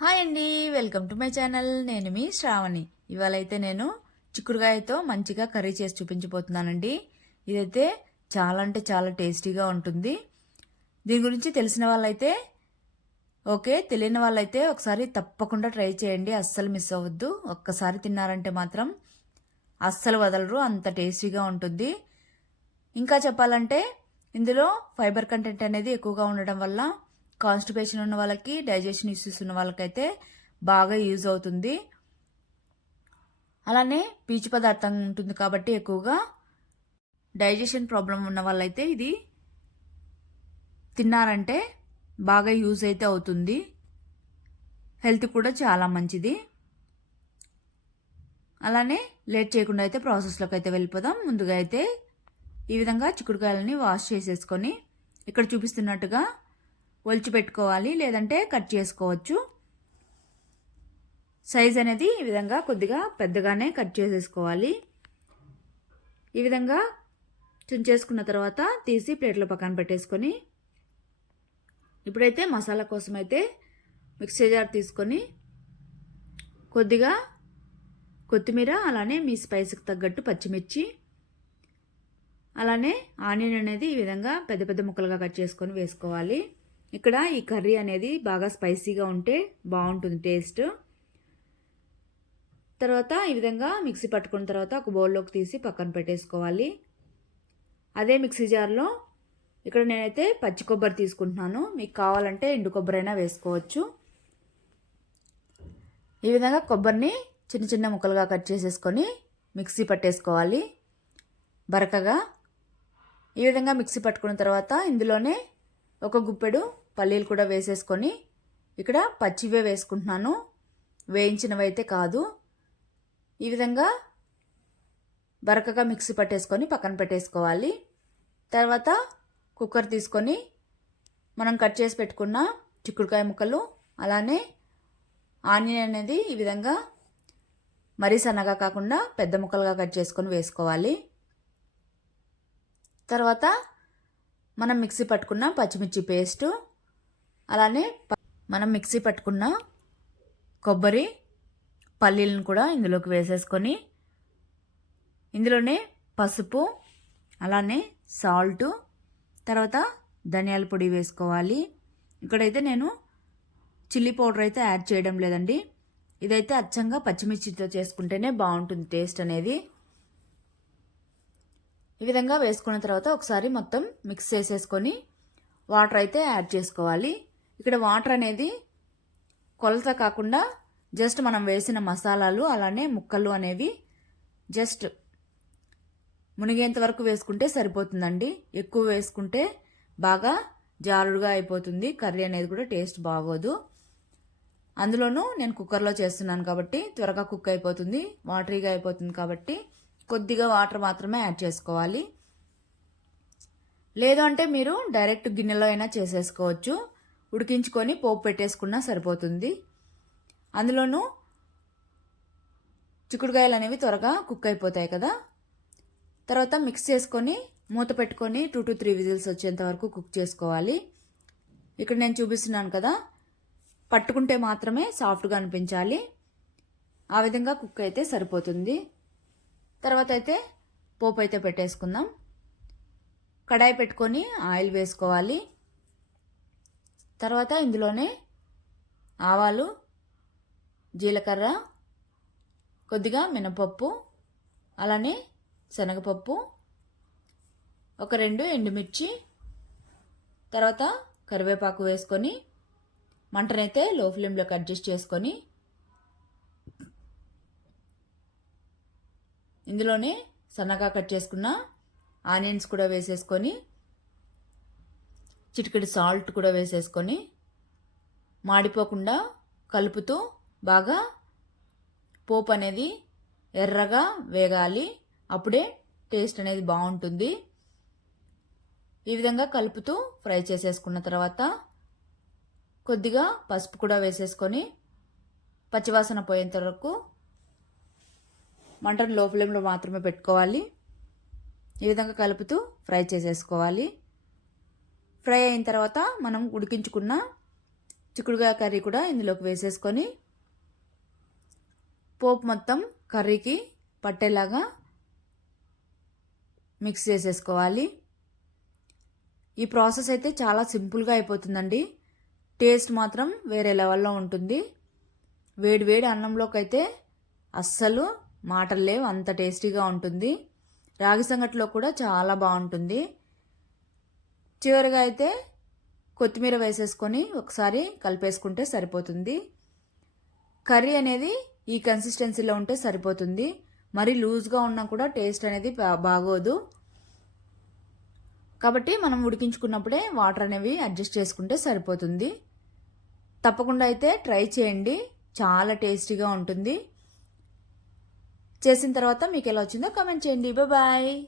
Hi అండి welcome to my channel. నేను మీ శ్రావణి. ఇవాళ అయితే నేను చిక్కుడుకాయతో మంచిగా కర్రీ చేసి చూపించబోతున్నానండి. ఇదైతే చాలా అంటే చాలా టేస్టీగా ఉంటుంది. దీని గురించి తెలిసిన వాళ్ళైతే ఓకే తెలియని వాళ్ళైతే ఒకసారి తప్పకుండా ట్రై చేయండి. అస్సలు మిస్ అవ్వద్దు. ఒక్కసారి తిన్నారంటే మాత్రం అస్సలు వదలరు. అంత టేస్టీగా ఉంటుంది. ఇంకా చెప్పాలంటే ఇందులో ఫైబర్ కంటెంట్ అనేది ఎక్కువగా ఉండడం వల్ల కాన్స్టిపేషన్ ఉన్న వాళ్ళకి డైజెషన్ ఇష్యూస్ ఉన్న వాళ్ళకైతే బాగా యూజ్ అవుతుంది. అలానే పీచు పదార్థం ఉంటుంది కాబట్టి ఎక్కువగా డైజెషన్ ప్రాబ్లం ఉన్న వాళ్ళైతే ఇది తిన్నారంటే బాగా యూజ్ అయితే అవుతుంది. హెల్త్ కూడా చాలా మంచిది. అలానే లేట్ చేయకుండా అయితే ప్రాసెస్లోకి అయితే వెళ్ళిపోదాం. ముందుగా అయితే ఈ విధంగా చిక్కుడుకాయలని వాష్ చేసేసుకొని ఇక్కడ చూపిస్తున్నట్టుగా పెట్టుకోవాలి లేదంటే కట్ చేసుకోవచ్చు. సైజ్ అనేది ఈ విధంగా కొద్దిగా పెద్దగానే కట్ చేసేసుకోవాలి. ఈ విధంగా చుంచేసుకున్న తర్వాత తీసి ప్లేట్లో పక్కన పెట్టేసుకొని ఇప్పుడైతే మసాలా కోసం అయితే మిక్సీ జార్ తీసుకొని కొద్దిగా కొత్తిమీర అలానే మీ స్పైస్కి తగ్గట్టు పచ్చిమిర్చి అలానే ఆనియన్ అనేది ఈ విధంగా పెద్ద పెద్ద ముక్కలుగా కట్ చేసుకొని వేసుకోవాలి. ఇక్కడ ఈ కర్రీ అనేది బాగా స్పైసీగా ఉంటే బాగుంటుంది టేస్ట్. తర్వాత ఈ విధంగా మిక్సీ పట్టుకున్న తర్వాత ఒక బౌల్లోకి తీసి పక్కన పెట్టేసుకోవాలి. అదే మిక్సీ జార్లో ఇక్కడ నేనైతే పచ్చి కొబ్బరి తీసుకుంటున్నాను. మీకు కావాలంటే ఎండు కొబ్బరి అయినా వేసుకోవచ్చు. ఈ విధంగా కొబ్బరిని చిన్న చిన్న ముక్కలుగా కట్ చేసేసుకొని మిక్సీ పట్టేసుకోవాలి. బరకగా ఈ విధంగా మిక్సీ పట్టుకున్న తర్వాత ఇందులోనే ఒక గుప్పెడు పల్లీలు కూడా వేసేసుకొని ఇక్కడ పచ్చివే వేసుకుంటున్నాను. వేయించినవి అయితే కాదు. ఈ విధంగా బరకగా మిక్సీ పట్టేసుకొని పక్కన పెట్టేసుకోవాలి. తర్వాత కుక్కర్ తీసుకొని మనం కట్ చేసి పెట్టుకున్న చిక్కుడుకాయ ముక్కలు అలానే ఆనియన్ అనేది ఈ విధంగా మరీ సన్నగా కాకుండా పెద్ద ముక్కలుగా కట్ చేసుకొని వేసుకోవాలి. తర్వాత మనం మిక్సీ పట్టుకున్న పచ్చిమిర్చి పేస్టు అలానే మనం మిక్సీ పట్టుకున్న కొబ్బరి పల్లీలను కూడా ఇందులోకి వేసేసుకొని ఇందులోనే పసుపు అలానే సాల్ట్ తర్వాత ధనియాల పొడి వేసుకోవాలి. ఇక్కడైతే నేను చిల్లీ పౌడర్ అయితే యాడ్ చేయడం లేదండి. ఇదైతే అచ్చంగా పచ్చిమిర్చితో చేసుకుంటేనే బాగుంటుంది టేస్ట్ అనేది. ఈ విధంగా వేసుకున్న తర్వాత ఒకసారి మొత్తం మిక్స్ చేసేసుకొని వాటర్ అయితే యాడ్ చేసుకోవాలి. ఇక్కడ వాటర్ అనేది కొలత కాకుండా జస్ట్ మనం వేసిన మసాలాలు అలానే ముక్కలు అనేవి జస్ట్ మునిగేంత వరకు వేసుకుంటే సరిపోతుందండి. ఎక్కువ వేసుకుంటే బాగా జారుడుగా అయిపోతుంది. కర్రీ అనేది కూడా టేస్ట్ బాగోదు. అందులోనూ నేను కుక్కర్లో చేస్తున్నాను కాబట్టి త్వరగా కుక్ అయిపోతుంది వాటరీగా అయిపోతుంది కాబట్టి కొద్దిగా వాటర్ మాత్రమే యాడ్ చేసుకోవాలి. లేదు అంటే మీరు డైరెక్ట్ గిన్నెలో అయినా చేసేసుకోవచ్చు. ఉడికించుకొని పోపు పెట్టేసుకున్నా సరిపోతుంది. అందులోనూ చిక్కుడుకాయలు అనేవి త్వరగా కుక్ అయిపోతాయి కదా. తర్వాత మిక్స్ చేసుకొని మూత పెట్టుకొని టూ టు త్రీ విజిల్స్ వచ్చేంత వరకు కుక్ చేసుకోవాలి. ఇక్కడ నేను చూపిస్తున్నాను కదా పట్టుకుంటే మాత్రమే సాఫ్ట్గా అనిపించాలి. ఆ విధంగా కుక్ అయితే సరిపోతుంది. తర్వాత అయితే పోపు అయితే పెట్టేసుకుందాం. కడాయి పెట్టుకొని ఆయిల్ వేసుకోవాలి. తర్వాత ఇందులోనే ఆవాలు జీలకర్ర కొద్దిగా మినపప్పు అలానే శనగపప్పు ఒక రెండు ఎండుమిర్చి తర్వాత కరివేపాకు వేసుకొని మంటనైతే లో ఫ్లేమ్లోకి అడ్జస్ట్ చేసుకొని ఇందులోనే సన్నగా కట్ చేసుకున్న ఆనియన్స్ కూడా వేసేసుకొని చిటికెడు సాల్ట్ కూడా వేసేసుకొని మాడిపోకుండా కలుపుతూ బాగా పోపు అనేది ఎర్రగా వేగాలి. అప్పుడే టేస్ట్ అనేది బాగుంటుంది. ఈ విధంగా కలుపుతూ ఫ్రై చేసేసుకున్న తర్వాత కొద్దిగా పసుపు కూడా వేసేసుకొని పచ్చివాసన పోయేంత వరకు మంటను లో ఫ్లేమ్లో మాత్రమే పెట్టుకోవాలి. ఈ విధంగా కలుపుతూ ఫ్రై చేసేసుకోవాలి. ఫ్రై అయిన తర్వాత మనం ఉడికించుకున్న చిక్కుడుగా కర్రీ కూడా ఇందులోకి వేసేసుకొని పోపు మొత్తం కర్రీకి పట్టేలాగా మిక్స్ చేసేసుకోవాలి. ఈ ప్రాసెస్ అయితే చాలా సింపుల్గా అయిపోతుందండి. టేస్ట్ మాత్రం వేరే లెవెల్లో ఉంటుంది. వేడి వేడి అన్నంలోకి అయితే అస్సలు మాటలు లేవు అంత టేస్టీగా ఉంటుంది. రాగి సంగట్లో కూడా చాలా బాగుంటుంది. చివరిగా అయితే కొత్తిమీర వేసేసుకొని ఒకసారి కలిపేసుకుంటే సరిపోతుంది. కర్రీ అనేది ఈ కన్సిస్టెన్సీలో ఉంటే సరిపోతుంది. మరి లూజ్గా ఉన్నా కూడా టేస్ట్ అనేది బా- బాగోదు. కాబట్టి మనం ఉడికించుకున్నప్పుడే వాటర్ అనేవి అడ్జస్ట్ చేసుకుంటే సరిపోతుంది. తప్పకుండా అయితే ట్రై చేయండి. చాలా టేస్టీగా ఉంటుంది. చేసిన తర్వాత మీకు ఎలా వచ్చిందో కామెంట్ చేయండి. బాయ్